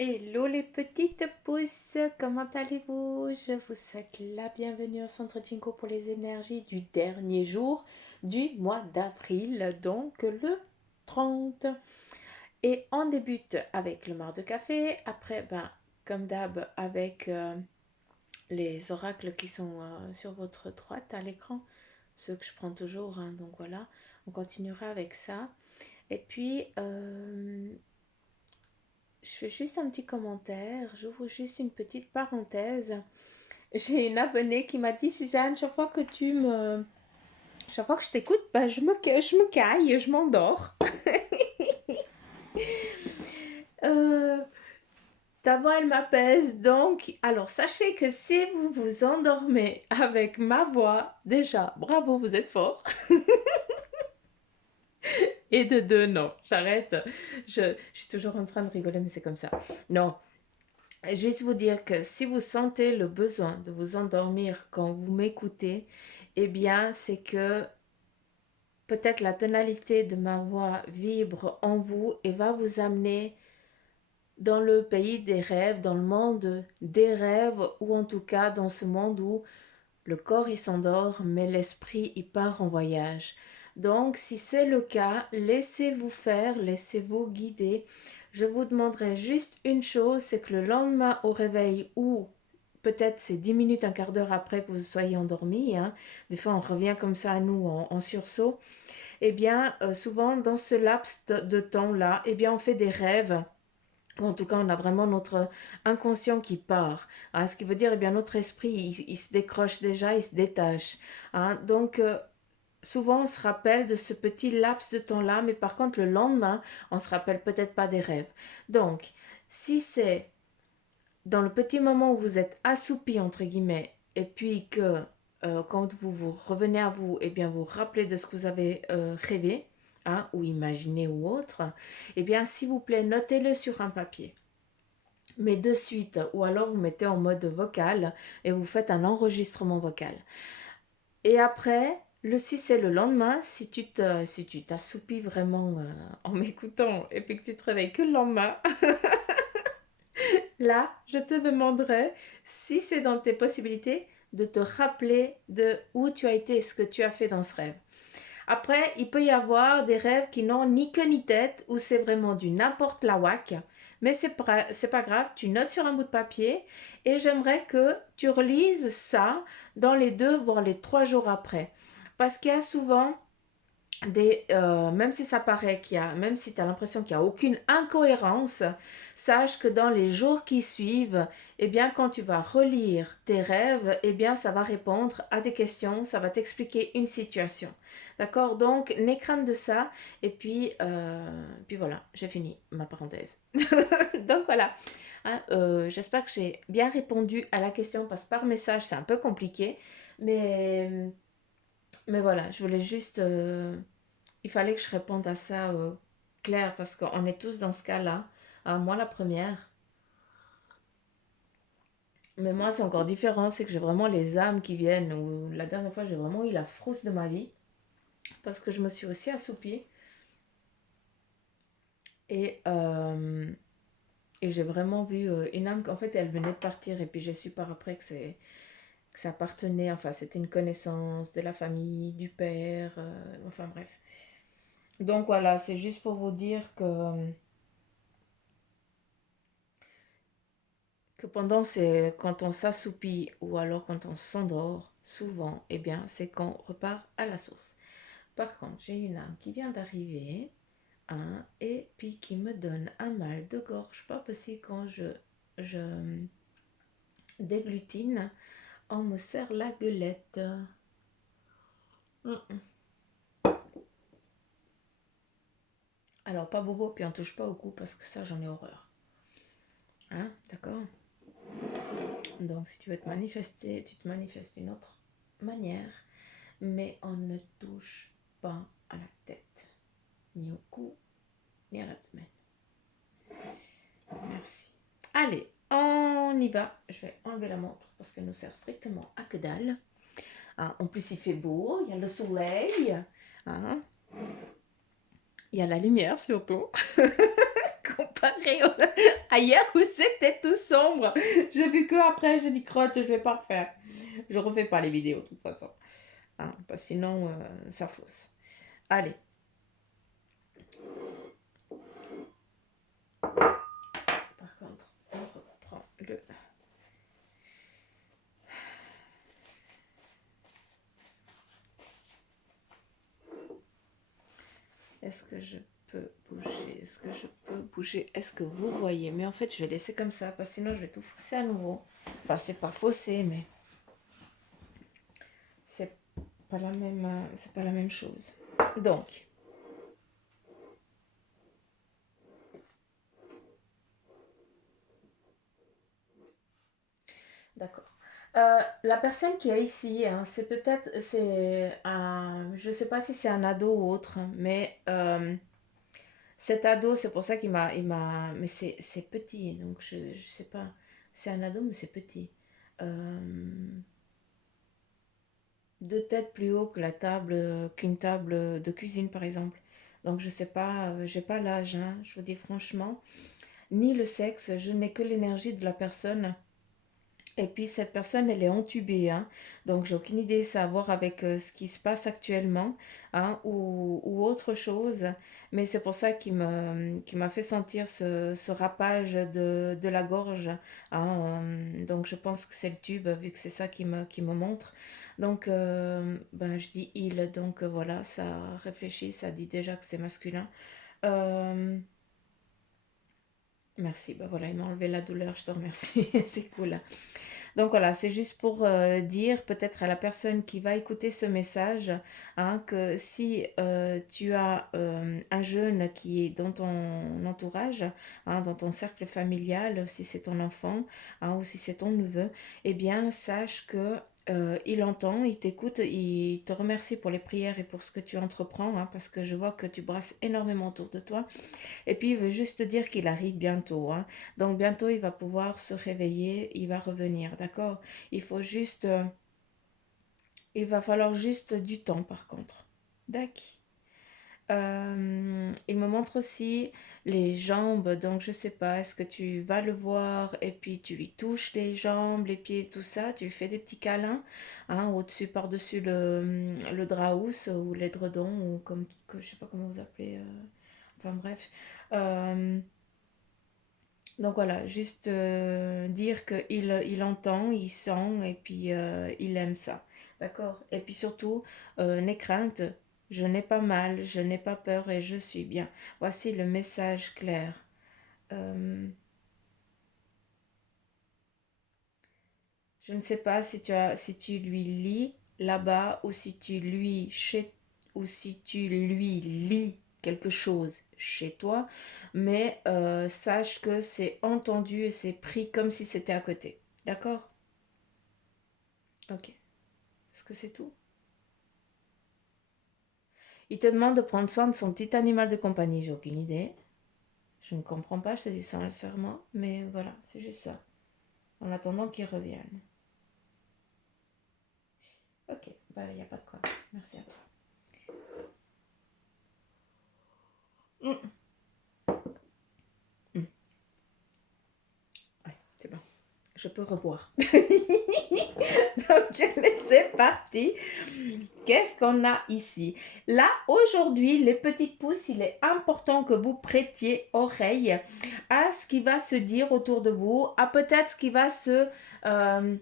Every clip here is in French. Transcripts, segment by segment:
Hello les petites pousses, comment allez-vous? Je vous souhaite la bienvenue au Centre Jinko pour les énergies du dernier jour du mois d'avril, donc le 30. Et on débute avec le mar de café, après, comme d'hab, avec les oracles qui sont sur votre droite à l'écran, ceux que je prends toujours, hein, donc voilà, on continuera avec ça. Et puis, je fais juste un petit commentaire, j'ouvre juste une petite parenthèse. J'ai une abonnée qui m'a dit, Suzanne, chaque fois que je t'écoute, je me caille, je m'endors. Euh, Ta voix, elle m'apaise. Donc, alors sachez que si vous vous endormez avec ma voix, déjà, bravo, vous êtes fort. Et de deux, non, j'arrête. Je suis toujours en train de rigoler, mais c'est comme ça. Non, juste vous dire que si vous sentez le besoin de vous endormir quand vous m'écoutez, eh bien, c'est que peut-être la tonalité de ma voix vibre en vous et va vous amener dans le pays des rêves, dans le monde des rêves, ou en tout cas dans ce monde où le corps il s'endort, mais l'esprit il part en voyage. Donc, si c'est le cas, laissez-vous faire, laissez-vous guider. Je vous demanderai juste une chose, c'est que le lendemain au réveil ou peut-être c'est 10 minutes, un quart d'heure après que vous soyez endormi, hein, des fois on revient comme ça à nous en sursaut, eh bien souvent dans ce laps de temps-là, eh bien on fait des rêves. En tout cas, on a vraiment notre inconscient qui part. Hein, ce qui veut dire, eh bien, notre esprit, il se décroche déjà, il se détache. Hein. Donc, souvent, on se rappelle de ce petit laps de temps-là, mais par contre, le lendemain, on se rappelle peut-être pas des rêves. Donc, si c'est dans le petit moment où vous êtes assoupi, entre guillemets, et puis que quand vous revenez à vous, eh bien, vous rappelez de ce que vous avez rêvé, hein, ou imaginé ou autre, eh bien, s'il vous plaît, notez-le sur un papier. Mais de suite, ou alors vous mettez en mode vocal et vous faites un enregistrement vocal. Et après, si c'est le lendemain, si tu t'assoupis vraiment en m'écoutant et puis que tu te réveilles que le lendemain, là, je te demanderai, si c'est dans tes possibilités, de te rappeler de où tu as été et ce que tu as fait dans ce rêve. Après, il peut y avoir des rêves qui n'ont ni queue ni tête, où c'est vraiment du n'importe la whack. Mais c'est pas grave, tu notes sur un bout de papier et j'aimerais que tu relises ça dans les 2 voire les 3 jours après. Parce qu'il y a souvent même si ça paraît même si tu as l'impression qu'il n'y a aucune incohérence, sache que dans les jours qui suivent, eh bien, quand tu vas relire tes rêves, eh bien, ça va répondre à des questions, ça va t'expliquer une situation. D'accord? Donc, n'aie crainte de ça. Et puis voilà, j'ai fini ma parenthèse. Donc voilà. Hein, j'espère que j'ai bien répondu à la question parce que par message, c'est un peu compliqué. Mais, mais voilà, je voulais juste il fallait que je réponde à ça clair parce qu'on est tous dans ce cas-là. Moi, la première. Mais moi, c'est encore différent. C'est que j'ai vraiment les âmes qui viennent. Ou la dernière fois, j'ai vraiment eu la frousse de ma vie parce que je me suis aussi assoupie. Et, euh, et j'ai vraiment vu une âme qu'en fait, elle venait de partir. Et puis, j'ai su par après que ça appartenait. Enfin, c'était une connaissance de la famille, du père. Enfin, bref. Donc voilà, c'est juste pour vous dire que pendant c'est quand on s'assoupit ou alors quand on s'endort, souvent, eh bien, c'est qu'on repart à la source. Par contre, j'ai une âme qui vient d'arriver, hein, et puis qui me donne un mal de gorge, pas possible quand je déglutine, on me serre la gueulette. Alors, pas bobo, puis on touche pas au cou parce que ça, j'en ai horreur. Hein, d'accord? Donc, si tu veux te manifester, tu te manifestes d'une autre manière, mais on ne touche pas à la tête, ni au cou, ni à l'abdomen. Merci. Allez, on y va. Je vais enlever la montre parce qu'elle nous sert strictement à que dalle. Ah, en plus, il fait beau, il y a le soleil. Hein. Il y a la lumière surtout. comparé à hier où c'était tout sombre. J'ai vu que après, j'ai dit crotte, je vais pas refaire. Je refais pas les vidéos de toute façon. Hein, parce que sinon, ça fausse. Allez. Par contre, on reprend le... Est-ce que je peux bouger? Est-ce que je peux bouger? Est-ce que vous voyez? Mais en fait, je vais laisser comme ça, parce que sinon, je vais tout fausser à nouveau. Enfin, c'est pas faussé, mais c'est c'est pas la même chose. Donc, d'accord. La personne qui est ici, hein, c'est un, je sais pas si c'est un ado ou autre, mais cet ado, c'est pour ça mais c'est petit, donc je sais pas. C'est un ado, mais c'est petit. Euh, Deux têtes plus haut que la table, qu'une table de cuisine, par exemple. Donc, je sais pas, j'ai pas l'âge, hein, je vous dis franchement, ni le sexe, je n'ai que l'énergie de la personne. Et puis cette personne, elle est entubée, hein. Donc j'ai aucune idée, ça a à voir avec ce qui se passe actuellement, hein, ou autre chose. Mais c'est pour ça qui m'a fait sentir ce rapage de la gorge, hein. Donc je pense que c'est le tube, vu que c'est ça qui me montre. Donc ben, je dis il, donc voilà, ça réfléchit, ça dit déjà que c'est masculin. Euh, Merci, ben voilà, il m'a enlevé la douleur, je te remercie, c'est cool. Donc voilà, c'est juste pour dire peut-être à la personne qui va écouter ce message, hein, que si tu as un jeune qui est dans ton entourage, hein, dans ton cercle familial, si c'est ton enfant, hein, ou si c'est ton neveu, eh bien sache que il entend, il t'écoute, il te remercie pour les prières et pour ce que tu entreprends, hein, parce que je vois que tu brasses énormément autour de toi. Et puis, il veut juste te dire qu'il arrive bientôt, hein. Donc, bientôt, il va pouvoir se réveiller, il va revenir, d'accord? Il faut juste, il va falloir juste du temps, par contre. D'accord. Il me montre aussi les jambes, donc je sais pas, est-ce que tu vas le voir et puis tu lui touches les jambes, les pieds, tout ça, tu lui fais des petits câlins, hein, au-dessus, par-dessus le drap housse ou l'édredon, ou comme, que, je sais pas comment vous appelez, enfin bref. Euh, Donc voilà, juste dire il entend, il sent et puis il aime ça. D'accord? Et puis surtout, n'aie crainte, je n'ai pas mal, je n'ai pas peur et je suis bien. Voici le message clair. Euh, je ne sais pas si tu lui lis là-bas ou si tu lui lis quelque chose chez toi, mais sache que c'est entendu et c'est pris comme si c'était à côté. D'accord? Ok. Est-ce que c'est tout? Il te demande de prendre soin de son petit animal de compagnie. J'ai aucune idée. Je ne comprends pas, je te dis ça sincèrement. Mais voilà, c'est juste ça. En attendant qu'il revienne. Ok, bah il n'y a pas de quoi. Merci à toi. Mm, mm. Ouais, c'est bon. Je peux reboire. Donc, c'est parti. Qu'est-ce qu'on a ici? Là, aujourd'hui, les petites pousses, il est important que vous prêtiez oreille à ce qui va se dire autour de vous, à peut-être ce qui va se... euh,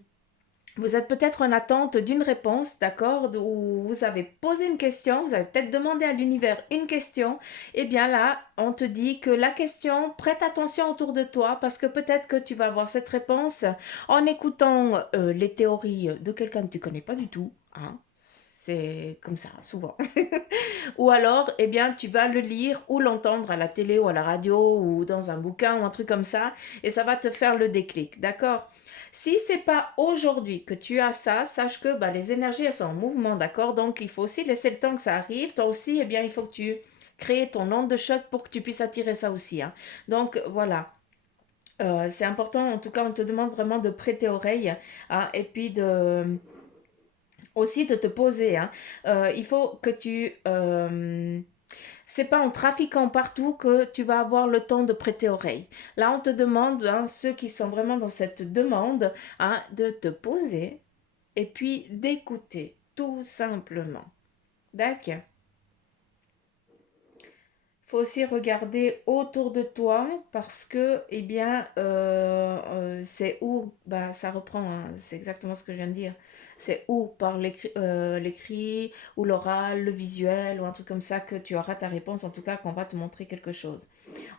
vous êtes peut-être en attente d'une réponse, d'accord, ou vous avez posé une question, vous avez peut-être demandé à l'univers une question. Eh bien là, on te dit que la question, prête attention autour de toi parce que peut-être que tu vas avoir cette réponse en écoutant les théories de quelqu'un que tu connais pas du tout. Hein. C'est comme ça, souvent. Ou alors, eh bien, tu vas le lire ou l'entendre à la télé ou à la radio ou dans un bouquin ou un truc comme ça, et ça va te faire le déclic, d'accord? Si c'est pas aujourd'hui que tu as ça, sache que bah, les énergies elles sont en mouvement, d'accord? Donc il faut aussi laisser le temps que ça arrive. Toi aussi, eh bien, il faut que tu crées ton onde de choc pour que tu puisses attirer ça aussi, hein. Donc voilà. C'est important, en tout cas, on te demande vraiment de prêter oreille, hein, et puis aussi de te poser, hein. Il faut que tu C'est pas en trafiquant partout que tu vas avoir le temps de prêter oreille. Là, on te demande, hein, ceux qui sont vraiment dans cette demande, hein, de te poser et puis d'écouter, tout simplement. D'accord. Il faut aussi regarder autour de toi parce que, eh bien, c'est où, bah, ça reprend, hein, c'est exactement ce que je viens de dire. C'est où par l'écrit ou l'oral, le visuel ou un truc comme ça que tu auras ta réponse, en tout cas qu'on va te montrer quelque chose.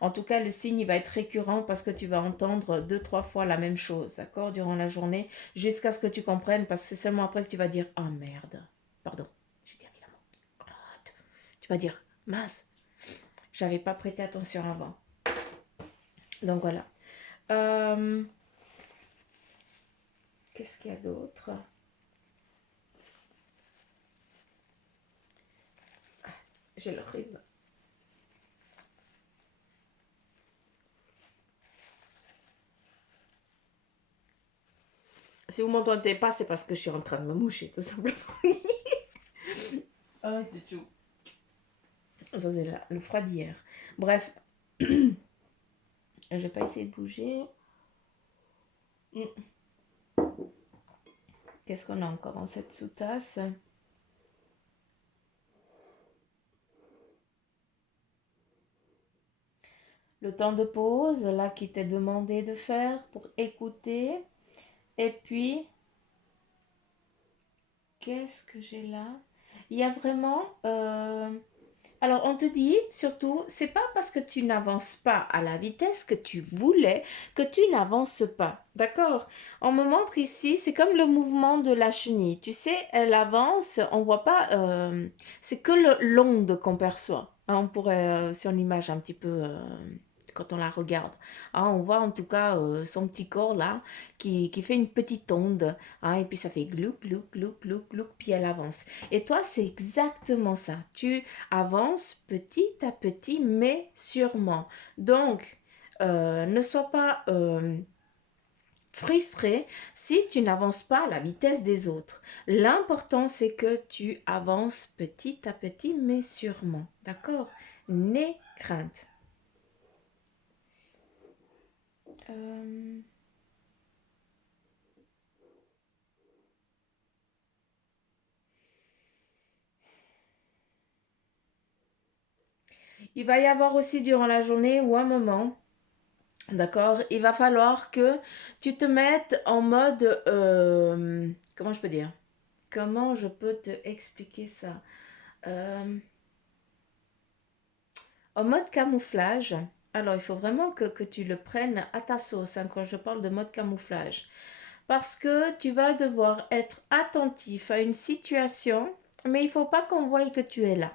En tout cas, le signe, il va être récurrent parce que tu vas entendre deux, trois fois la même chose, d'accord, durant la journée, jusqu'à ce que tu comprennes, parce que c'est seulement après que tu vas dire, ah merde, pardon, j'ai dit évidemment, crotte. Tu vas dire, mince, j'avais pas prêté attention avant. Donc voilà. Euh, Qu'est-ce qu'il y a d'autre? Ah, j'ai le rhume. Si vous m'entendez pas, c'est parce que je suis en train de me moucher, tout simplement. Ah, c'est chaud. Ça, c'est le froid d'hier. Bref, je vais pas essayer de bouger. Qu'est-ce qu'on a encore dans cette sous-tasse? Le temps de pause, là, qui t'est demandé de faire pour écouter. Et puis, qu'est-ce que j'ai là? Il y a vraiment... Alors, on te dit surtout, c'est pas parce que tu n'avances pas à la vitesse que tu voulais que tu n'avances pas. D'accord? On me montre ici, c'est comme le mouvement de la chenille. Tu sais, elle avance, on voit pas, c'est que l'onde qu'on perçoit. Hein, on pourrait, sur l'image un petit peu, quand on la regarde, hein, on voit en tout cas son petit corps là qui fait une petite onde. Hein, et puis ça fait glouc, glouc, glouc, glouc, glouc, puis elle avance. Et toi, c'est exactement ça. Tu avance petit à petit, mais sûrement. Donc, ne sois pas frustré si tu n'avances pas à la vitesse des autres. L'important, c'est que tu avances petit à petit, mais sûrement. D'accord? N'aie crainte. Euh, Il va y avoir aussi durant la journée ou un moment. D'accord? Il va falloir que tu te mettes en mode... comment je peux dire? Comment je peux te expliquer ça? Euh, En mode camouflage. Alors, il faut vraiment que tu le prennes à ta sauce, hein, quand je parle de mode camouflage. Parce que tu vas devoir être attentif à une situation, mais il ne faut pas qu'on voie que tu es là.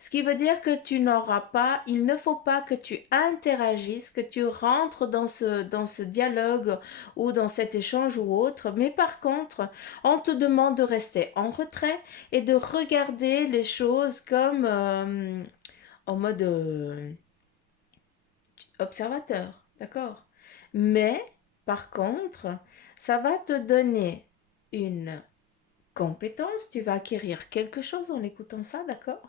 Ce qui veut dire que tu n'auras pas, il ne faut pas que tu interagisses, que tu rentres dans ce dialogue ou dans cet échange ou autre. Mais par contre, on te demande de rester en retrait et de regarder les choses comme en mode observateur. D'accord? Mais par contre, ça va te donner une compétence, tu vas acquérir quelque chose en écoutant ça, d'accord?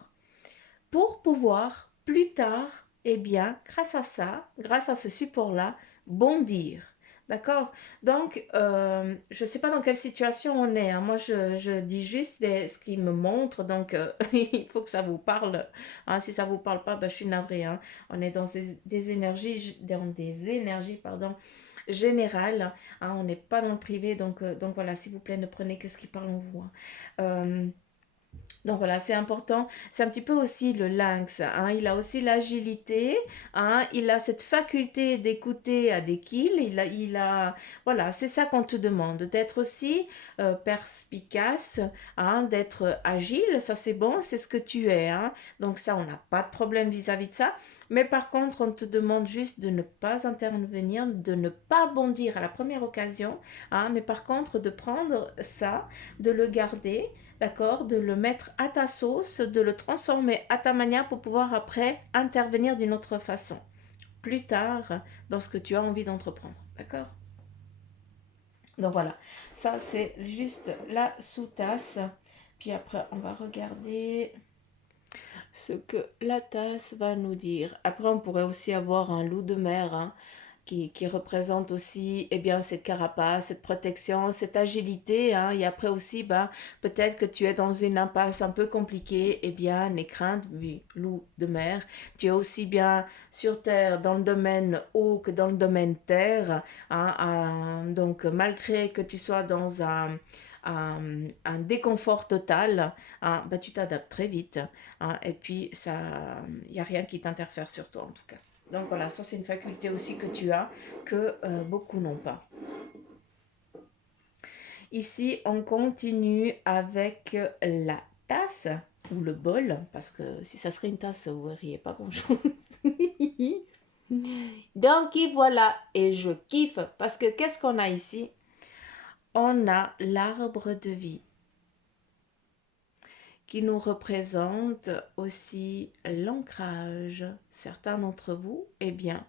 Pour pouvoir plus tard, eh bien, grâce à ça, grâce à ce support-là, bondir. D'accord? Donc, je ne sais pas dans quelle situation on est, hein. Moi, je dis juste ce qui me montre. Donc, il faut que ça vous parle. Hein. Si ça ne vous parle pas, ben, je suis navrée. Hein. On est dans des énergies, pardon, générales. Hein. On n'est pas dans le privé. Donc voilà, s'il vous plaît, ne prenez que ce qui parle en vous. Hein. Donc voilà, c'est important. C'est un petit peu aussi le lynx, hein. Il a aussi l'agilité, hein. Il a cette faculté d'écouter à des kills. Voilà, c'est ça qu'on te demande, d'être aussi perspicace, hein, d'être agile. Ça, c'est bon, c'est ce que tu es, hein. Donc ça, on n'a pas de problème vis-à-vis de ça. Mais par contre, on te demande juste de ne pas intervenir, de ne pas bondir à la première occasion, hein. Mais par contre, de prendre ça, de le garder. D'accord? De le mettre à ta sauce, de le transformer à ta manière pour pouvoir après intervenir d'une autre façon. Plus tard, dans ce que tu as envie d'entreprendre. D'accord? Donc voilà, ça c'est juste la sous-tasse. Puis après, on va regarder. ce que la tasse va nous dire. Après, on pourrait aussi avoir un loup de mer, hein, qui représente aussi eh bien, cette carapace, cette protection, cette agilité, hein. Et après aussi, bah, peut-être que tu es dans une impasse un peu compliquée, eh bien, n'aie crainte, oui, loup de mer. Tu es aussi bien sur Terre dans le domaine eau que dans le domaine terre, hein, donc, malgré que tu sois dans un déconfort total, hein, bah, tu t'adaptes très vite, hein, et puis, il n'y a rien qui t'interfère sur toi en tout cas. Donc voilà, ça c'est une faculté aussi que tu as, que beaucoup n'ont pas. Ici, on continue avec la tasse ou le bol, parce que si ça serait une tasse, vous ne verriez pas grand-chose. Donc voilà, et je kiffe, parce que qu'est-ce qu'on a ici? On a l'arbre de vie qui nous représente aussi l'ancrage. Certains d'entre vous, eh bien,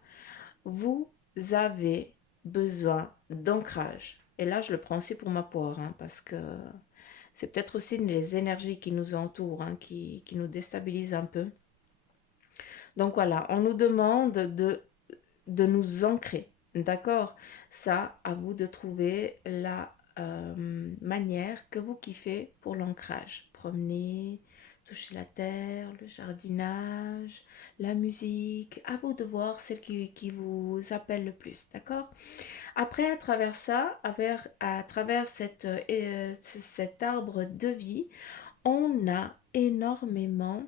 vous avez besoin d'ancrage. Et là, je le prends aussi pour ma part, hein, parce que c'est peut-être aussi les énergies qui nous entourent, hein, qui nous déstabilisent un peu. Donc voilà, on nous demande de nous ancrer. D'accord? Ça, à vous de trouver la manière que vous kiffez pour l'ancrage. Promener, toucher la terre, le jardinage, la musique. À vous de voir celle qui vous appelle le plus. D'accord? Après, à travers ça, à travers cet arbre de vie, on a énormément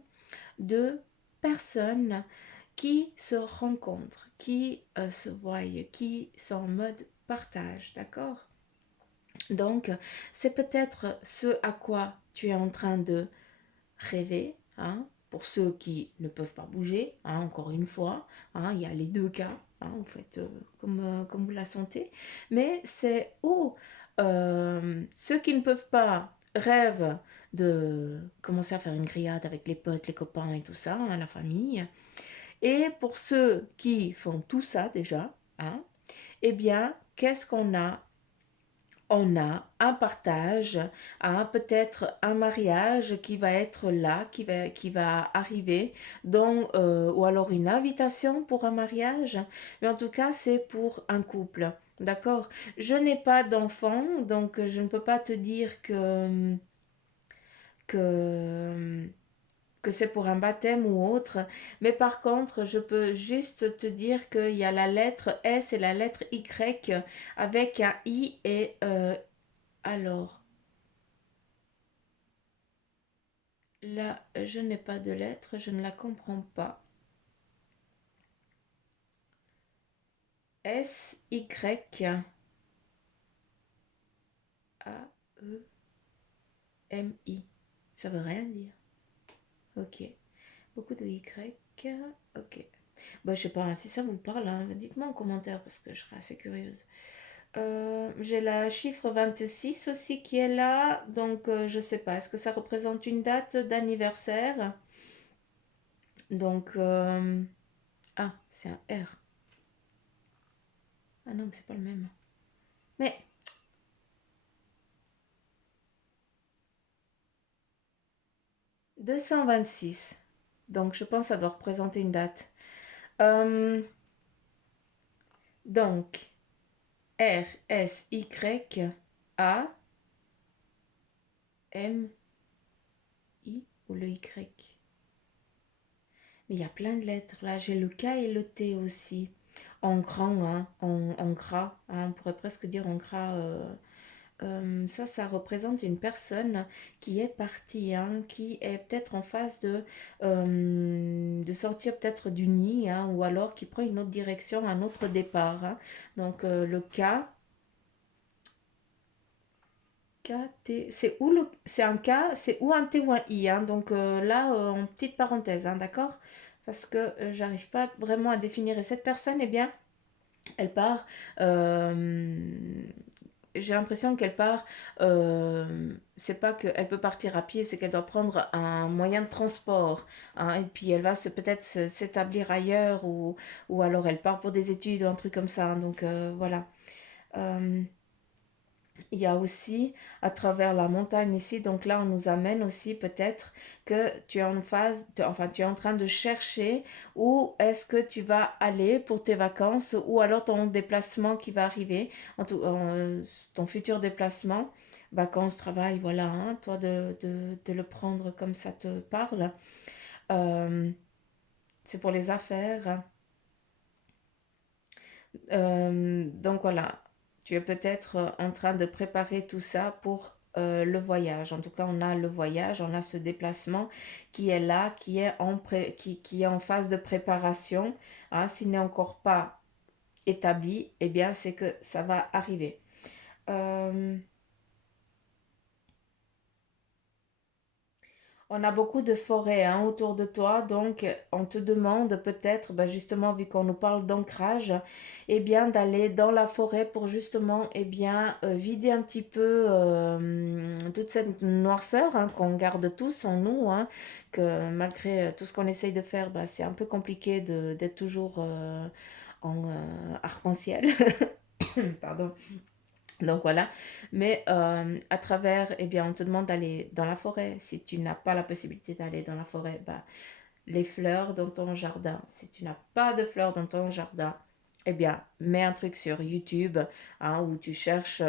de personnes qui se rencontrent, qui se voient, qui sont en mode partage, d'accord? Donc, c'est peut-être ce à quoi tu es en train de rêver, hein, pour ceux qui ne peuvent pas bouger, hein, encore une fois, hein, il y a les deux cas, hein, en fait, comme vous la sentez, mais c'est où ceux qui ne peuvent pas rêvent de commencer à faire une grillade avec les potes, les copains et tout ça, hein, la famille, et pour ceux qui font tout ça déjà, hein, eh bien, qu'est-ce qu'on a? On a un partage, hein, peut-être un mariage qui va être là, qui va arriver, donc, ou alors une invitation pour un mariage, mais en tout cas, c'est pour un couple. D'accord? Je n'ai pas d'enfant, donc je ne peux pas te dire que, que c'est pour un baptême ou autre, mais par contre, je peux juste te dire qu'il y a la lettre S et la lettre Y avec un I et alors. Là, je n'ai pas de lettre, je ne la comprends pas. S-Y-A-E-M-I. Ça veut rien dire. Ok. Beaucoup de Y. Ok. Bah, je sais pas, hein, si ça vous parle, hein, dites-moi en commentaire parce que je serai assez curieuse. J'ai la chiffre 26 aussi qui est là. Donc, je sais pas. Est-ce que ça représente une date d'anniversaire? Donc, ah, c'est un R. Ah non, mais c'est pas le même. Mais 226. Donc, je pense que ça doit représenter une date. Euh, donc, R-S-Y-A-M-I ou le Y. Mais il y a plein de lettres là. J'ai le K et le T aussi. En grand, hein, en gras, hein, on pourrait presque dire en gras. Ça représente une personne qui est partie, hein, qui est peut-être en phase de sortir peut-être du nid, hein, ou alors qui prend une autre direction, un autre départ, hein. Donc le T, c'est un K, c'est ou un T ou un I, hein. Donc là, en petite parenthèse, hein, d'accord? Parce que j'arrive pas vraiment à définir. Et cette personne, eh bien, elle part. J'ai l'impression qu'elle part. C'est pas qu'elle peut partir à pied, c'est qu'elle doit prendre un moyen de transport, hein, et puis elle va peut-être s'établir ailleurs, ou alors elle part pour des études ou un truc comme ça, hein. Donc voilà. Euh, Il y a aussi à travers la montagne ici, donc là on nous amène aussi peut-être que tu es en phase, enfin tu es en train de chercher où est-ce que tu vas aller pour tes vacances ou alors ton déplacement qui va arriver, ton futur déplacement, vacances, travail, voilà, hein, toi de le prendre comme ça te parle. Euh, c'est pour les affaires. Donc voilà, tu es peut-être en train de préparer tout ça pour le voyage. En tout cas, on a le voyage, on a ce déplacement qui est là, qui est en phase de préparation. Hein, s'il n'est encore pas établi, eh bien, c'est que ça va arriver. Euh, On a beaucoup de forêts hein, autour de toi, donc on te demande peut-être, ben, justement, vu qu'on nous parle d'ancrage, eh bien d'aller dans la forêt pour justement vider un petit peu toute cette noirceur hein, qu'on garde tous en nous, hein, que malgré tout ce qu'on essaye de faire, ben, c'est un peu compliqué d'être toujours en arc-en-ciel. Pardon. Donc voilà, mais à travers, eh bien, on te demande d'aller dans la forêt. Si tu n'as pas la possibilité d'aller dans la forêt, bah, les fleurs dans ton jardin. Si tu n'as pas de fleurs dans ton jardin, eh bien, mets un truc sur YouTube hein, où tu cherches,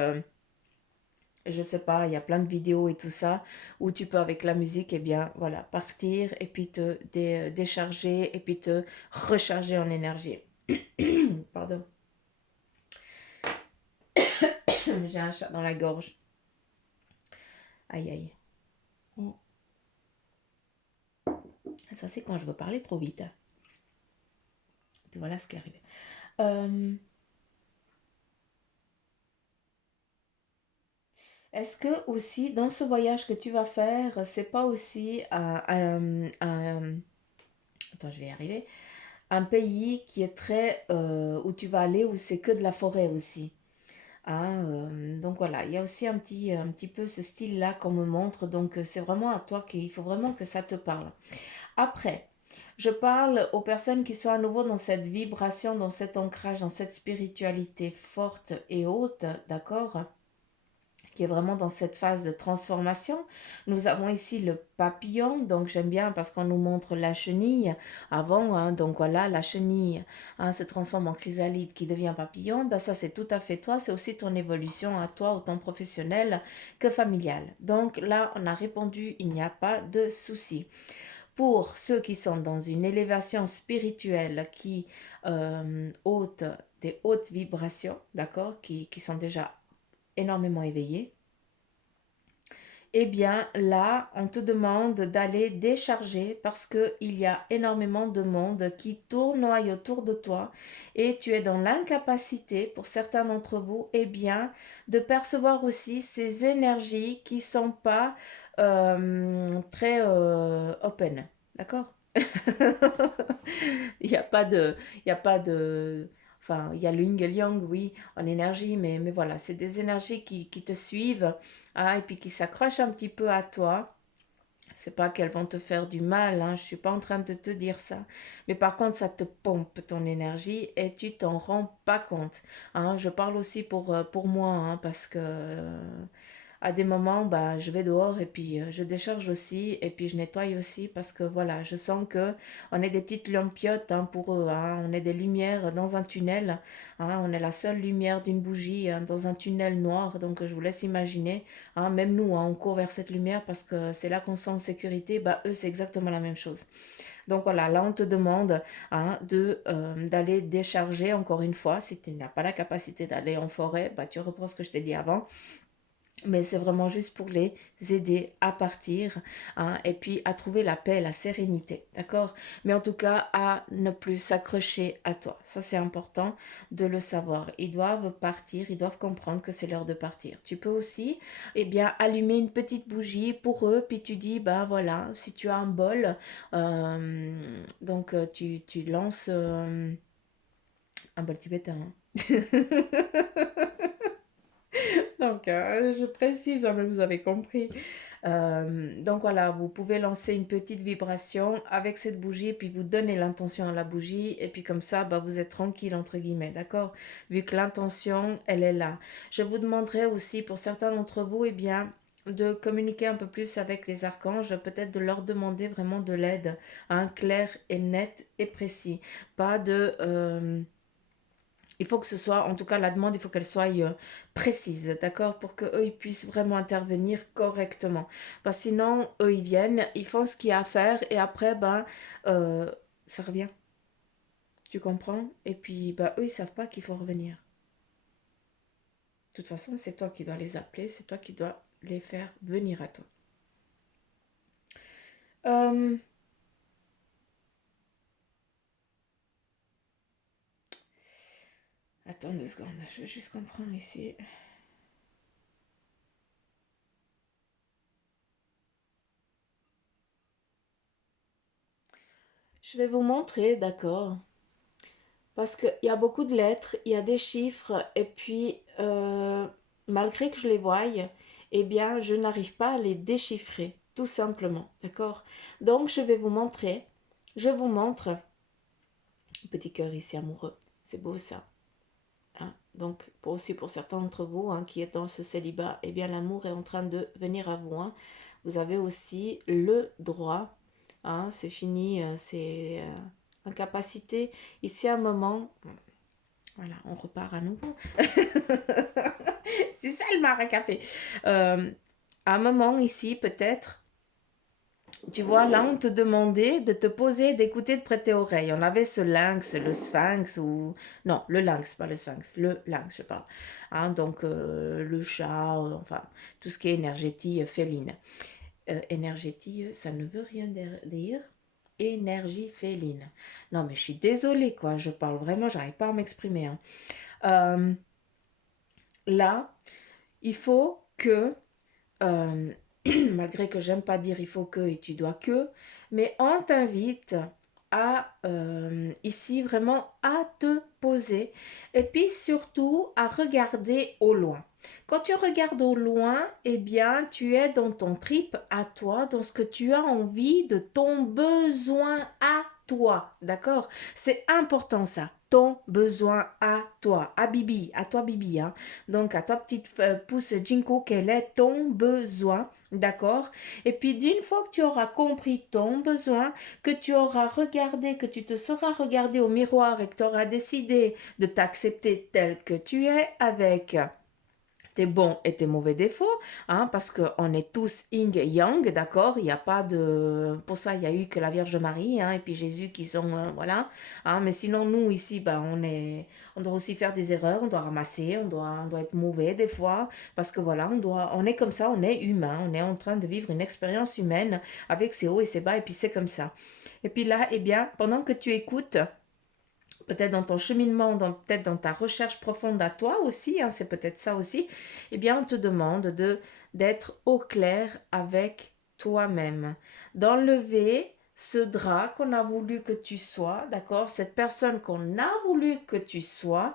je sais pas, il y a plein de vidéos et tout ça, où tu peux avec la musique, eh bien, voilà, partir et puis te décharger et puis te recharger en énergie. Pardon, j'ai un chat dans la gorge. Aïe aïe. Ça, c'est quand je veux parler trop vite. Et puis voilà ce qui est arrivé. Euh, Est-ce que aussi, dans ce voyage que tu vas faire, c'est pas aussi attends, je vais y arriver. Un pays qui est très... où tu vas aller, où c'est que de la forêt aussi. Hein, donc voilà, il y a aussi un petit peu ce style-là qu'on me montre. Donc c'est vraiment à toi qu'il faut vraiment que ça te parle. Après, je parle aux personnes qui sont à nouveau dans cette vibration, dans cet ancrage, dans cette spiritualité forte et haute, d'accord? Qui est vraiment dans cette phase de transformation. Nous avons ici le papillon, donc j'aime bien parce qu'on nous montre la chenille avant, hein, donc voilà, la chenille hein, se transforme en chrysalide qui devient papillon, ben ça c'est tout à fait toi, c'est aussi ton évolution à toi, autant professionnelle que familiale. Donc là, on a répondu, il n'y a pas de souci. Pour ceux qui sont dans une élévation spirituelle qui ôte des hautes vibrations, d'accord, qui sont déjà énormément éveillés, eh bien là, on te demande d'aller décharger parce qu'il y a énormément de monde qui tournoie autour de toi et tu es dans l'incapacité, pour certains d'entre vous, eh bien, de percevoir aussi ces énergies qui sont pas très open. D'accord. Il n'y a pas de, il y a pas de, enfin, il y a le yin et le yang, oui, en énergie, mais voilà, c'est des énergies qui te suivent, hein, et puis qui s'accrochent un petit peu à toi. C'est pas qu'elles vont te faire du mal, hein, je suis pas en train de te dire ça. Mais par contre, ça te pompe ton énergie et tu t'en rends pas compte. Hein. Je parle aussi pour moi, hein, parce que à des moments, bah, je vais dehors et puis je décharge aussi et puis je nettoie aussi parce que voilà, je sens que on est des petites lampiotes hein, pour eux, hein. On est des lumières dans un tunnel, hein. On est la seule lumière d'une bougie hein, dans un tunnel noir. Donc je vous laisse imaginer, hein, même nous, hein, on court vers cette lumière parce que c'est là qu'on se sent en sécurité. Bah eux, c'est exactement la même chose. Donc voilà, là on te demande hein, d'aller décharger encore une fois. Si tu n'as pas la capacité d'aller en forêt, bah tu reprends ce que je t'ai dit avant. Mais c'est vraiment juste pour les aider à partir hein, et puis à trouver la paix, la sérénité, d'accord? Mais en tout cas, à ne plus s'accrocher à toi. Ça, c'est important de le savoir. Ils doivent partir, ils doivent comprendre que c'est l'heure de partir. Tu peux aussi, eh bien, allumer une petite bougie pour eux, puis tu dis, ben voilà, si tu as un bol, tu lances un bol tibétain. Hein. Donc, je précise, hein, mais vous avez compris. Donc voilà, vous pouvez lancer une petite vibration avec cette bougie, puis vous donnez l'intention à la bougie, et puis comme ça, bah, vous êtes tranquille, entre guillemets, d'accord? Vu que l'intention, elle est là. Je vous demanderai aussi, pour certains d'entre vous, eh bien, de communiquer un peu plus avec les archanges, peut-être de leur demander vraiment de l'aide, hein, clair et net et précis. Pas de... il faut que ce soit, en tout cas la demande, il faut qu'elle soit précise, d'accord, pour qu'eux, ils puissent vraiment intervenir correctement. Parce que sinon, eux, ils viennent, ils font ce qu'il y a à faire, et après, ben, euh, ça revient, tu comprends? Et puis, ben, eux, ils savent pas qu'il faut revenir. De toute façon, c'est toi qui dois les appeler, c'est toi qui dois les faire venir à toi. Euh, Attends 2 secondes, je veux juste comprendre ici. Je vais vous montrer, d'accord? Parce qu'il y a beaucoup de lettres, il y a des chiffres, et puis malgré que je les voie, eh bien, je n'arrive pas à les déchiffrer, tout simplement, d'accord? Donc, je vais vous montrer, je vous montre, un petit cœur ici amoureux, c'est beau ça. Hein? Donc, aussi pour certains d'entre vous hein, qui êtes dans ce célibat, eh bien, l'amour est en train de venir à vous. Hein. Vous avez aussi le droit, hein, c'est fini, c'est incapacité. Ici, à un moment, voilà, on repart à nouveau. C'est ça le mar à café. À un moment ici, peut-être, tu vois, là, on te demandait de te poser, d'écouter, de prêter oreille. On avait ce lynx, le sphinx, ou... Non, le lynx, pas le sphinx, le lynx, je sais pas. Hein, donc, le chat, enfin, tout ce qui est énergétie féline. Énergétie, ça ne veut rien dire. Énergie féline. Non, mais je suis désolée, quoi. Je parle vraiment, j'arrive pas à m'exprimer. Hein. Euh, Là, il faut que, euh, malgré que j'aime pas dire il faut que et tu dois que, mais on t'invite à, ici, vraiment à te poser et puis surtout à regarder au loin. Quand tu regardes au loin, eh bien, tu es dans ton trip à toi, dans ce que tu as envie, de ton besoin à toi, d'accord? C'est important ça, ton besoin à toi Bibi, hein. Donc à toi petite pouce Jinko, quel est ton besoin, d'accord? Et puis d'une fois que tu auras compris ton besoin, que tu auras regardé, que tu te seras regardé au miroir et que tu auras décidé de t'accepter tel que tu es avec tes bons et tes mauvais défauts, hein, parce qu'on est tous yin et yang, d'accord? Il n'y a pas de... Pour ça, il n'y a eu que la Vierge Marie, hein, et puis Jésus qui sont... voilà. Hein, mais sinon, nous, ici, ben, on est... On doit aussi faire des erreurs, on doit ramasser, on doit être mauvais des fois, parce que voilà, on est comme ça, on est humain, on est en train de vivre une expérience humaine avec ses hauts et ses bas, et puis c'est comme ça. Et puis là, eh bien, pendant que tu écoutes peut-être dans ton cheminement, peut-être dans ta recherche profonde à toi aussi, hein, c'est peut-être ça aussi, eh bien on te demande d'être au clair avec toi-même, d'enlever ce drap qu'on a voulu que tu sois, d'accord, cette personne qu'on a voulu que tu sois,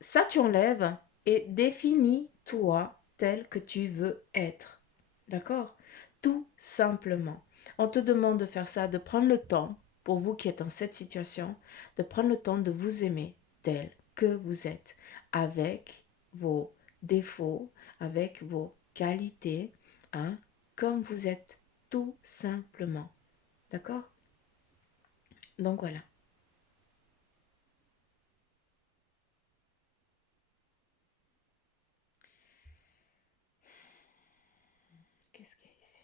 ça tu enlèves et définis-toi tel que tu veux être, d'accord, tout simplement. On te demande de faire ça, de prendre le temps pour vous qui êtes dans cette situation, de prendre le temps de vous aimer tel que vous êtes, avec vos défauts, avec vos qualités, hein, comme vous êtes, tout simplement. D'accord? Donc voilà. Qu'est-ce qu'il y a ici?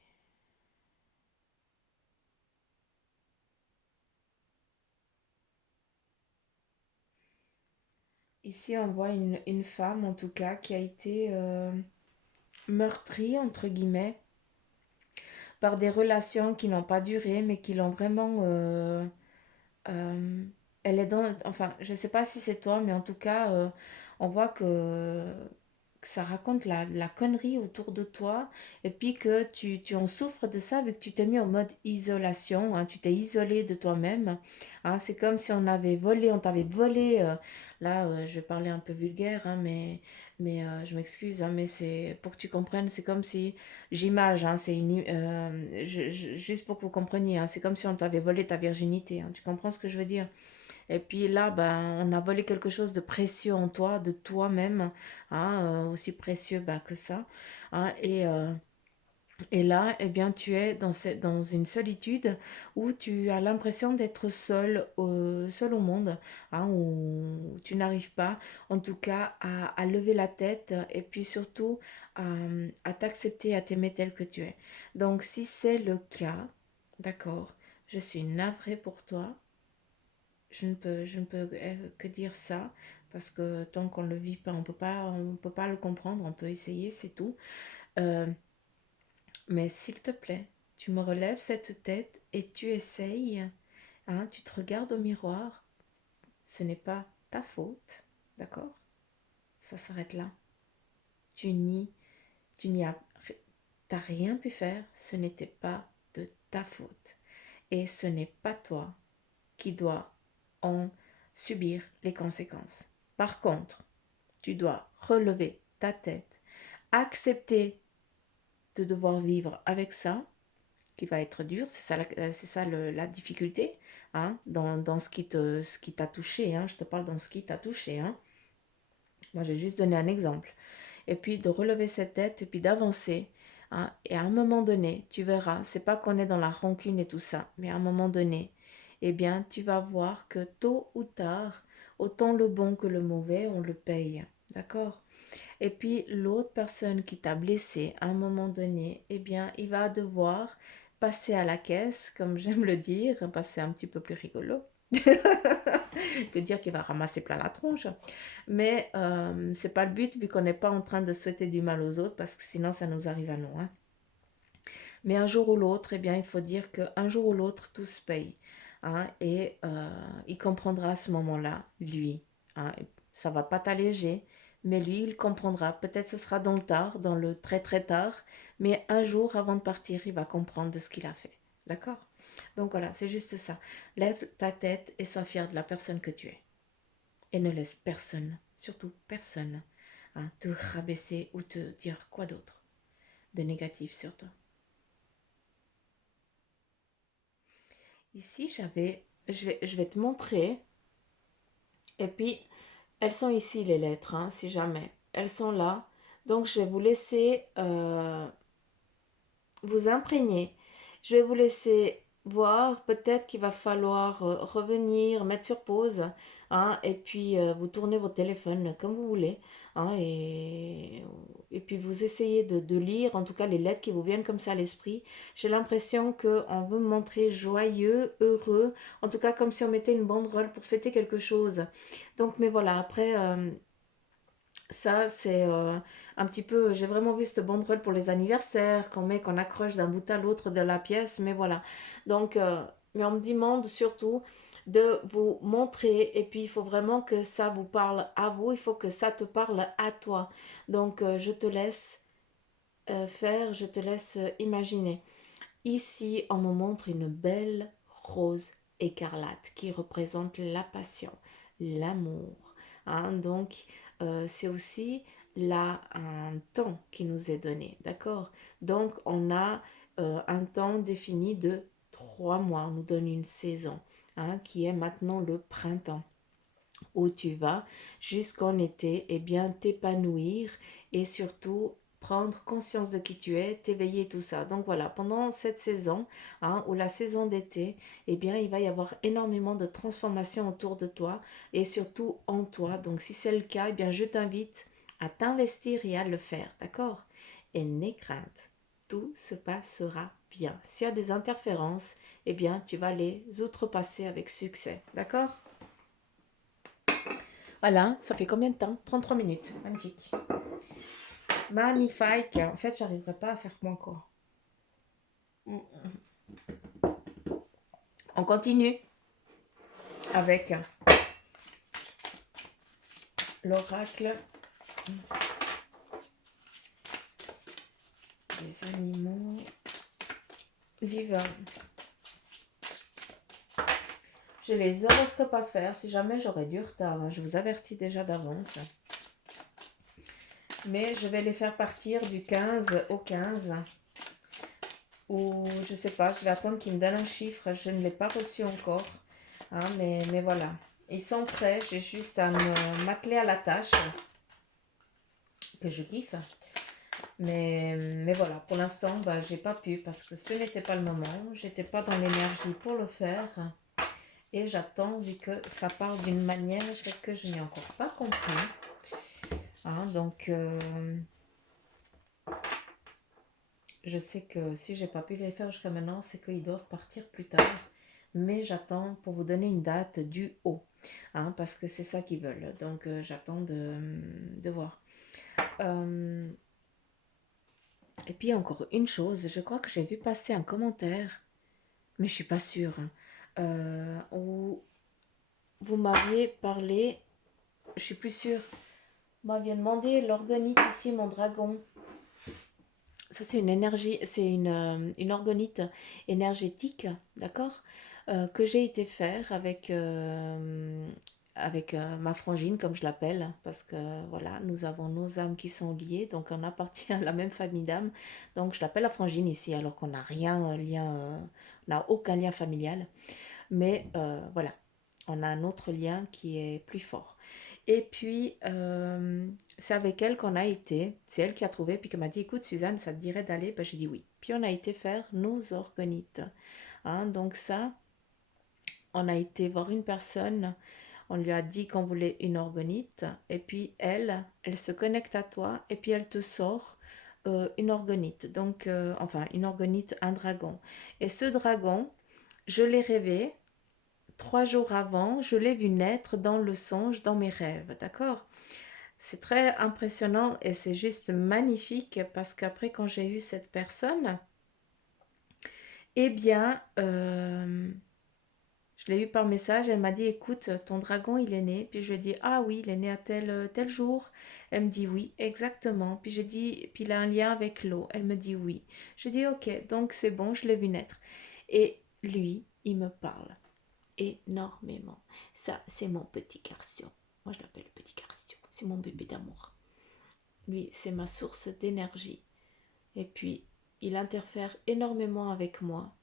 Ici, on voit une femme, en tout cas, qui a été meurtrie, entre guillemets, par des relations qui n'ont pas duré, mais qui l'ont vraiment Euh, elle est dans... Enfin, je sais pas si c'est toi, mais en tout cas, on voit que ça raconte la connerie autour de toi et puis que tu en souffres de ça vu que tu t'es mis en mode isolation, hein, tu t'es isolé de toi-même. Hein, c'est comme si on t'avait volé Là, je vais parler un peu vulgaire, hein, mais je m'excuse, hein, mais c'est pour que tu comprennes, c'est comme si, j'image, hein, juste pour que vous compreniez, hein, c'est comme si on t'avait volé ta virginité, hein, tu comprends ce que je veux dire? Et puis là, ben, on a volé quelque chose de précieux en toi, de toi-même, hein, aussi précieux ben, que ça, hein, et là, eh bien, tu es dans une solitude où tu as l'impression d'être seul, seul au monde, hein, où tu n'arrives pas, en tout cas, à lever la tête et puis surtout à t'accepter, à t'aimer tel que tu es. Donc, si c'est le cas, d'accord, je suis navrée pour toi. Je ne peux que dire ça parce que tant qu'on ne le vit pas, on peut pas le comprendre. On peut essayer, c'est tout. Euh, mais s'il te plaît, tu me relèves cette tête et tu essayes, hein, tu te regardes au miroir. Ce n'est pas ta faute, d'accord? Ça s'arrête là. Tu n'y, tu n'y as, t'as rien pu faire. Ce n'était pas de ta faute. Et ce n'est pas toi qui dois en subir les conséquences. Par contre, tu dois relever ta tête, accepter de devoir vivre avec ça, qui va être dur, c'est ça la difficulté, hein, dans ce qui t'a touché, hein, je te parle dans ce qui t'a touché, hein. Moi, j'ai juste donné un exemple. Et puis de relever cette tête et puis d'avancer, hein, et à un moment donné, tu verras, c'est pas qu'on est dans la rancune et tout ça, mais à un moment donné, eh bien, tu vas voir que tôt ou tard, autant le bon que le mauvais, on le paye. D'accord? Et puis l'autre personne qui t'a blessé à un moment donné, eh bien, il va devoir passer à la caisse, comme j'aime le dire, passer un petit peu plus rigolo. Que dire qu'il va ramasser plein la tronche. Mais c'est pas le but vu qu'on n'est pas en train de souhaiter du mal aux autres parce que sinon ça nous arrive à nous, hein. Mais un jour ou l'autre, eh bien, il faut dire qu'un jour ou l'autre, tout se paye, hein, et il comprendra à ce moment-là, lui, hein. Ça va pas t'alléger, mais lui, il comprendra. Peut-être ce sera dans le tard, dans le très très tard, mais un jour avant de partir, il va comprendre de ce qu'il a fait. D'accord? Donc voilà, c'est juste ça. Lève ta tête et sois fier de la personne que tu es. Et ne laisse personne, surtout personne, hein, te rabaisser ou te dire quoi d'autre de négatif sur toi. Ici, je vais te montrer. Et puis, elles sont ici, les lettres, hein, si jamais. Elles sont là. Donc, je vais vous laisser vous imprégner. Je vais vous laisser voir. Peut-être qu'il va falloir revenir, mettre sur pause, hein, et puis vous tournez votre téléphone comme vous voulez, hein, et puis vous essayez de lire, en tout cas les lettres qui vous viennent comme ça à l'esprit. J'ai l'impression qu'on veut me montrer joyeux, heureux, en tout cas comme si on mettait une banderole pour fêter quelque chose. Donc, mais voilà, après... ça, c'est un petit peu. J'ai vraiment vu cette banderole pour les anniversaires, qu'on met, qu'on accroche d'un bout à l'autre de la pièce, mais voilà. Donc, mais on me demande surtout de vous montrer, et puis il faut vraiment que ça vous parle à vous, il faut que ça te parle à toi. Donc, je te laisse faire, je te laisse imaginer. Ici, on me montre une belle rose écarlate qui représente la passion, l'amour, hein. Donc, c'est aussi là un temps qui nous est donné, d'accord? Donc, on a un temps défini de 3 mois. On nous donne une saison, hein, qui est maintenant le printemps, où tu vas jusqu'en été, et bien t'épanouir et surtout prendre conscience de qui tu es, t'éveiller, tout ça. Donc voilà, pendant cette saison, hein, ou la saison d'été, eh bien il va y avoir énormément de transformations autour de toi et surtout en toi. Donc si c'est le cas, eh bien je t'invite à t'investir et à le faire, d'accord? Et n'aie crainte, tout se passera bien. S'il y a des interférences, eh bien tu vas les outrepasser avec succès, d'accord? Voilà, ça fait combien de temps? 33 minutes. Magnifique. Magnifique. En fait, j'arriverai pas à faire moins quoi. On continue avec l'oracle des animaux divins. J'ai les horoscopes à faire. Si jamais j'aurais du retard, hein, je vous avertis déjà d'avance. Mais je vais les faire partir du 15 au 15. Ou je sais pas, je vais attendre qu'ils me donnent un chiffre. Je ne l'ai pas reçu encore. Hein, mais voilà. Ils sont prêts. J'ai juste à m'atteler à la tâche. Que je kiffe. Mais voilà, pour l'instant, bah, j'ai pas pu parce que ce n'était pas le moment. J'étais pas dans l'énergie pour le faire. Et j'attends vu que ça part d'une manière que je n'ai encore pas compris. Hein, donc, je sais que si j'ai pas pu les faire jusqu'à maintenant, c'est qu'ils doivent partir plus tard. Mais j'attends pour vous donner une date du haut. Hein, parce que c'est ça qu'ils veulent. Donc, j'attends de voir. Et puis, encore une chose, je crois que j'ai vu passer un commentaire, mais je suis pas sûre, hein, où vous m'aviez parlé, je suis plus sûre, vous m'aviez demandé l'orgonite ici, mon dragon. Ça, c'est une énergie, c'est une orgonite énergétique, d'accord, que j'ai été faire avec ma frangine, comme je l'appelle, parce que voilà, nous avons nos âmes qui sont liées, donc on appartient à la même famille d'âmes. Donc je l'appelle la frangine ici, alors qu'on n'a rien, on n'a aucun lien familial. Mais voilà, on a un autre lien qui est plus fort. Et puis, c'est avec elle qu'on a été, c'est elle qui a trouvé, puis qui m'a dit, écoute Suzanne, ça te dirait d'aller? Ben, j'ai dit oui. Puis on a été faire nos orgonites. Hein, donc ça, on a été voir une personne, on lui a dit qu'on voulait une orgonite, et puis elle se connecte à toi, et puis elle te sort une orgonite. Donc, enfin, une orgonite, un dragon. Et ce dragon, je l'ai rêvé 3 jours avant, je l'ai vu naître dans le songe, dans mes rêves, d'accord? C'est très impressionnant et c'est juste magnifique parce qu'après, quand j'ai eu cette personne, eh bien, je l'ai eu par message, elle m'a dit, écoute, ton dragon, il est né. Puis je lui ai dit, ah oui, il est né à tel jour. Elle me dit oui, exactement. Puis j'ai dit, puis il a un lien avec l'eau. Elle me dit oui. Je dis, ok, donc c'est bon, je l'ai vu naître. Et lui, il me parle énormément. Ça, c'est mon petit garçon. Moi, je l'appelle le petit garçon. C'est mon bébé d'amour. Lui, c'est ma source d'énergie. Et puis, il interfère énormément avec moi.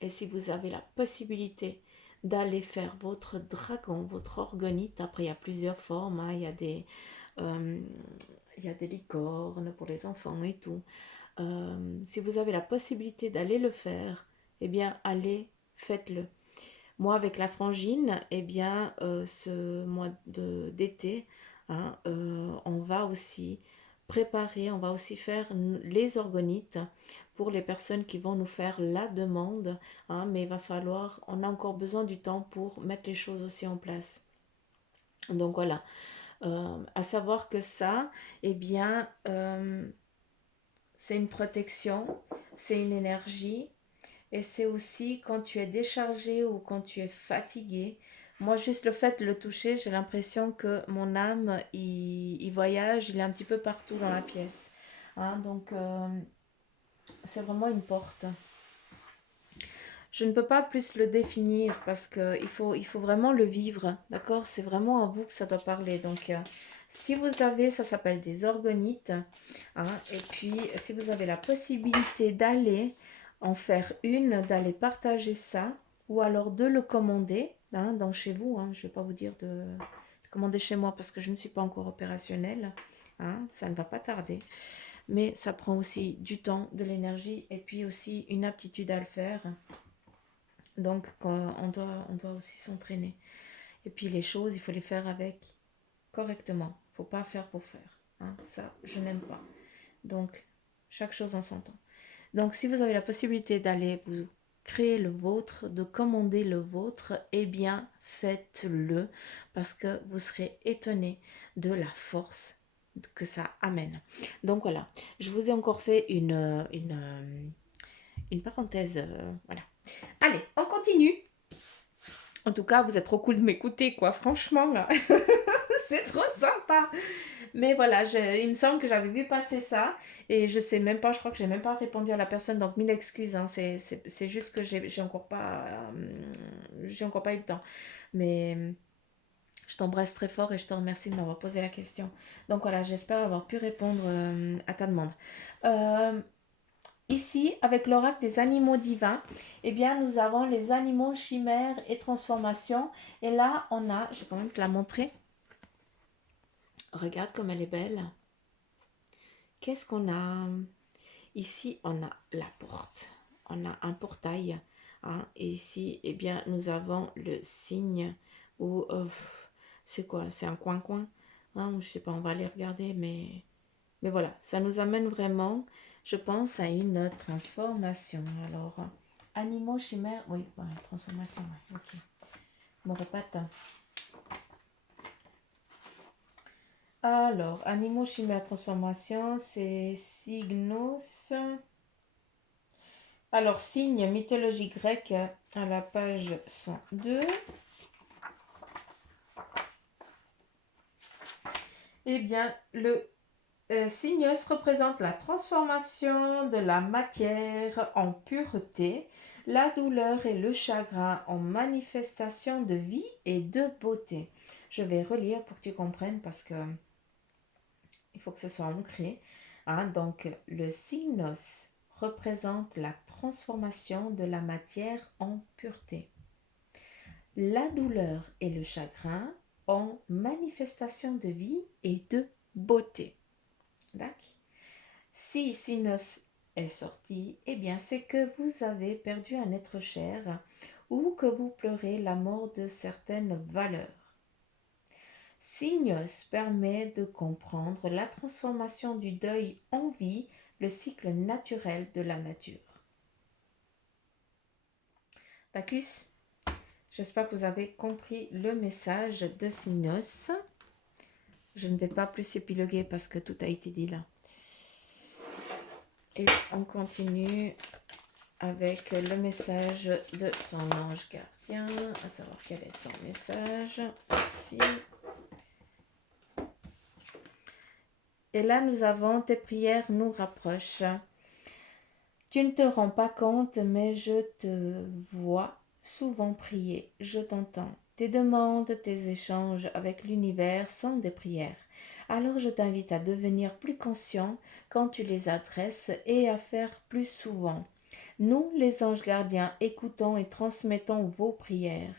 Et si vous avez la possibilité d'aller faire votre dragon, votre orgonite, après, il y a plusieurs formes. Hein. Euh, il y a des licornes pour les enfants et tout. Si vous avez la possibilité d'aller le faire, eh bien, allez, faites-le. Moi, avec la frangine, eh bien, ce mois d'été, hein, on va aussi préparer, on va aussi faire les orgonites pour les personnes qui vont nous faire la demande. Hein, mais il va falloir, on a encore besoin du temps pour mettre les choses aussi en place. Donc voilà, à savoir que ça, eh bien, c'est une protection, c'est une énergie. Et c'est aussi quand tu es déchargé ou quand tu es fatigué. Moi, juste le fait de le toucher, j'ai l'impression que mon âme, il voyage, il est un petit peu partout dans la pièce. Hein, donc, c'est vraiment une porte. Je ne peux pas plus le définir parce qu'il faut vraiment le vivre. D'accord? C'est vraiment à vous que ça doit parler. Donc, si vous avez, ça s'appelle des orgonites. Hein, et puis, si vous avez la possibilité d'aller en faire une, d'aller partager ça, ou alors de le commander hein, dans chez vous. Hein, je ne vais pas vous dire de commander chez moi parce que je ne suis pas encore opérationnelle. Hein, ça ne va pas tarder. Mais ça prend aussi du temps, de l'énergie et puis aussi une aptitude à le faire. Donc, on doit aussi s'entraîner. Et puis, les choses, il faut les faire avec correctement. Il ne faut pas faire pour faire. Hein. Ça, je n'aime pas. Donc, chaque chose en son temps. Donc, si vous avez la possibilité d'aller vous créer le vôtre, de commander le vôtre, eh bien, faites-le parce que vous serez étonné de la force que ça amène. Donc, voilà. Je vous ai encore fait une parenthèse. Voilà. Allez, on continue. En tout cas, vous êtes trop cool de m'écouter, quoi. Franchement, là. C'est trop sympa. Mais voilà, il me semble que j'avais vu passer ça et je sais même pas, je crois que j'ai même pas répondu à la personne, donc mille excuses, hein, c'est juste que j'ai encore pas eu le temps. Mais je t'embrasse très fort et je te remercie de m'avoir posé la question. Donc voilà, j'espère avoir pu répondre à ta demande. Euh, Ici, avec l'oracle des animaux divins, eh bien, nous avons les animaux chimères et transformations. Et là, on a, je vais quand même te la montrer. Regarde comme elle est belle. Qu'est-ce qu'on a? Ici, on a la porte. On a un portail. Hein, et ici, eh bien, nous avons le signe. Ou c'est quoi? C'est un coin-coin. Hein, je sais pas, on va aller regarder. Mais voilà, ça nous amène vraiment, je pense, à une transformation. Alors, animaux, chimères. Oui, ouais, transformation. Ouais, ok. Je me répète. Alors, animaux, chimères, transformation, c'est Signos. Alors, signe mythologie grecque à la page 102. Eh bien, le Signos représente la transformation de la matière en pureté, la douleur et le chagrin en manifestation de vie et de beauté. Je vais relire pour que tu comprennes parce que il faut que ce soit ancré. Hein. Donc, le Signos représente la transformation de la matière en pureté. La douleur et le chagrin en manifestation de vie et de beauté. D'accord. Si Signos est sorti, eh bien c'est que vous avez perdu un être cher ou que vous pleurez la mort de certaines valeurs. Signos permet de comprendre la transformation du deuil en vie, le cycle naturel de la nature. Tacus, j'espère que vous avez compris le message de Signos. Je ne vais pas plus épiloguer parce que tout a été dit là. Et on continue avec le message de ton ange gardien, à savoir quel est son message ici. Et là, nous avons tes prières nous rapprochent. Tu ne te rends pas compte, mais je te vois souvent prier. Je t'entends. Tes demandes, tes échanges avec l'univers sont des prières. Alors je t'invite à devenir plus conscient quand tu les adresses et à faire plus souvent. Nous, les anges gardiens, écoutons et transmettons vos prières.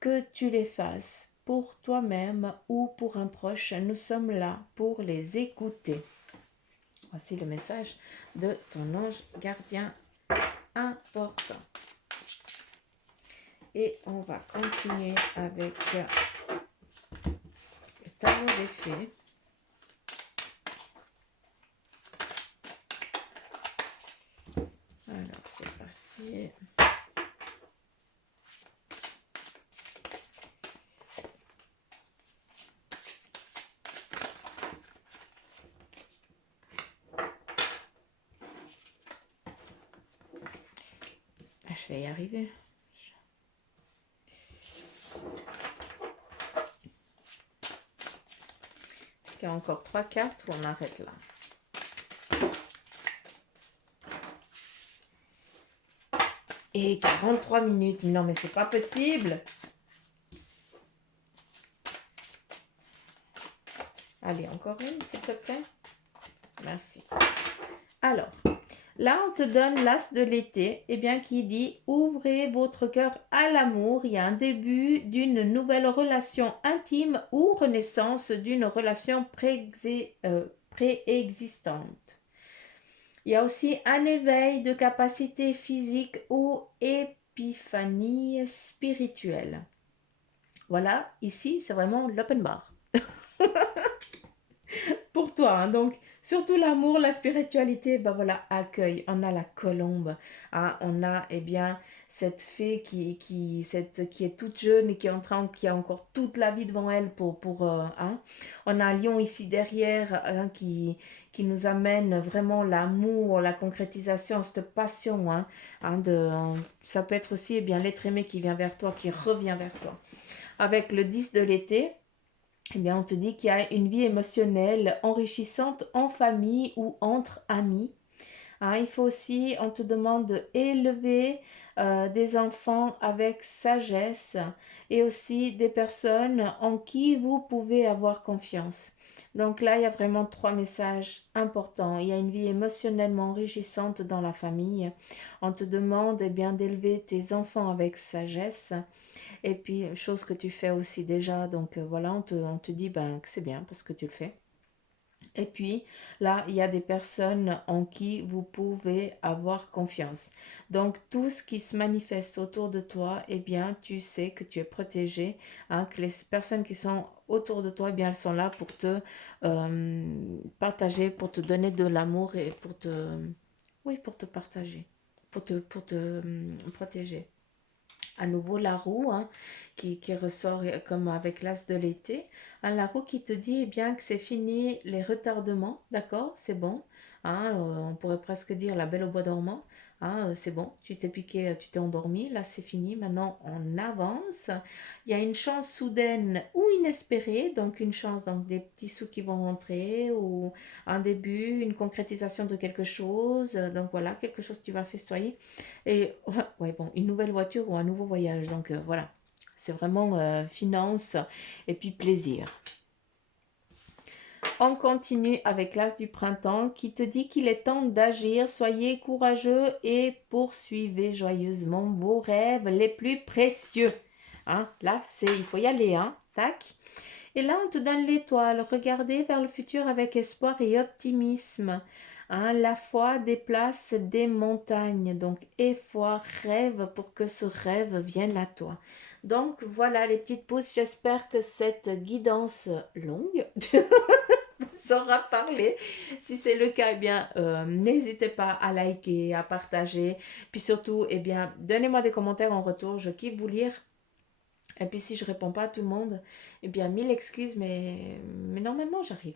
Que tu les fasses pour toi-même ou pour un proche, nous sommes là pour les écouter. Voici le message de ton ange gardien important. Et on va continuer avec le tableau des fées. Alors, c'est parti. Je vais y arriver. Il y a encore 3 cartes ou on arrête là. Et 43 minutes. Non, mais c'est pas possible. Allez, encore une, s'il te plaît. Merci. Alors, là, on te donne l'as de l'été, eh bien, qui dit « Ouvrez votre cœur à l'amour. Il y a un début d'une nouvelle relation intime ou renaissance d'une relation préexistante. » Il y a aussi un éveil de capacité physique ou épiphanie spirituelle. Voilà, ici, c'est vraiment l'open bar. Pour toi, hein. Donc, surtout l'amour, la spiritualité, ben voilà, accueil. On a la colombe, hein. On a, eh bien, cette fée qui est toute jeune et qui a encore toute la vie devant elle hein. On a un lion ici derrière, hein, qui nous amène vraiment l'amour, la concrétisation, cette passion, hein, ça peut être aussi, eh bien, l'être aimé qui vient vers toi, qui revient vers toi. Avec le 10 de l'été, eh bien, on te dit qu'il y a une vie émotionnelle enrichissante en famille ou entre amis. Hein, il faut aussi, on te demande d'élever des enfants avec sagesse et aussi des personnes en qui vous pouvez avoir confiance. Donc là, il y a vraiment trois messages importants. Il y a une vie émotionnellement enrichissante dans la famille. On te demande eh bien d'élever tes enfants avec sagesse. Et puis, chose que tu fais aussi déjà. Donc voilà, on te dit ben, que c'est bien parce que tu le fais. Et puis là, il y a des personnes en qui vous pouvez avoir confiance. Donc tout ce qui se manifeste autour de toi, eh bien, tu sais que tu es protégé, hein, que les personnes qui sont autour de toi, eh bien, elles sont là pour te partager, pour te donner de l'amour et pour te, oui, pour te partager, pour te protéger. À nouveau la roue hein, qui ressort comme avec l'as de l'été. Hein, la roue qui te dit eh bien que c'est fini les retardements, d'accord, c'est bon. Hein, on pourrait presque dire la belle au bois dormant. Hein, c'est bon, tu t'es piqué, tu t'es endormi, là c'est fini, maintenant on avance. Il y a une chance soudaine ou inespérée, donc une chance, donc des petits sous qui vont rentrer ou un début, une concrétisation de quelque chose, donc voilà, quelque chose que tu vas festoyer. Et ouais, bon, une nouvelle voiture ou un nouveau voyage. Donc voilà, c'est vraiment finance et puis plaisir. On continue avec l'as du printemps qui te dit qu'il est temps d'agir. Soyez courageux et poursuivez joyeusement vos rêves les plus précieux. Hein, là, il faut y aller, hein, tac. Et là, on te donne l'étoile. Regardez vers le futur avec espoir et optimisme. Hein, la foi déplace des montagnes. Donc, aie foi, rêve pour que ce rêve vienne à toi. Donc, voilà les petites pousses. J'espère que cette guidance longue saura parler. Si c'est le cas, eh bien, n'hésitez pas à liker, à partager. Puis surtout, eh bien, donnez-moi des commentaires en retour. Je kiffe vous lire. Et puis si je réponds pas à tout le monde, eh bien mille excuses, mais normalement j'arrive.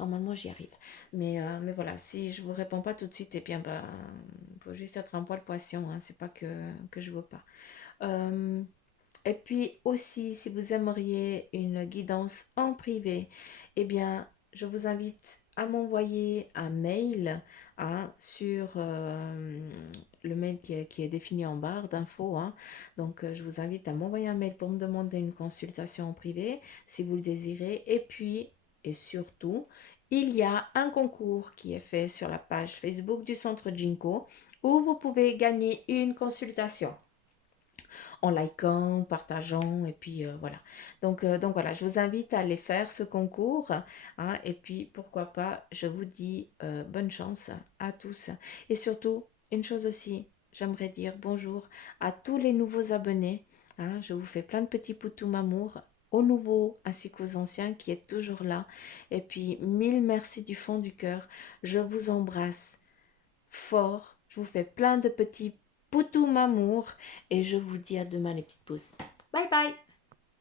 Normalement j'y arrive. Mais voilà, si je vous réponds pas tout de suite, eh bien ben, faut juste être un poil patient, hein, c'est pas que je veux pas. Euh, et puis aussi, si vous aimeriez une guidance en privé, eh bien, je vous invite à m'envoyer un mail hein, sur le mail qui est défini en barre d'infos. Hein. Donc, je vous invite à m'envoyer un mail pour me demander une consultation en privé si vous le désirez. Et puis, et surtout, il y a un concours qui est fait sur la page Facebook du Centre Jinko où vous pouvez gagner une consultation en likant, partageant, et puis voilà. Donc voilà, je vous invite à aller faire ce concours, hein, et puis pourquoi pas, je vous dis bonne chance à tous. Et surtout, une chose aussi, j'aimerais dire bonjour à tous les nouveaux abonnés. Hein, je vous fais plein de petits poutous amour aux nouveaux ainsi qu'aux anciens qui est toujours là. Et puis, mille merci du fond du cœur. Je vous embrasse fort. Je vous fais plein de petits poutous mamour et je vous dis à demain les petites pouces. Bye bye.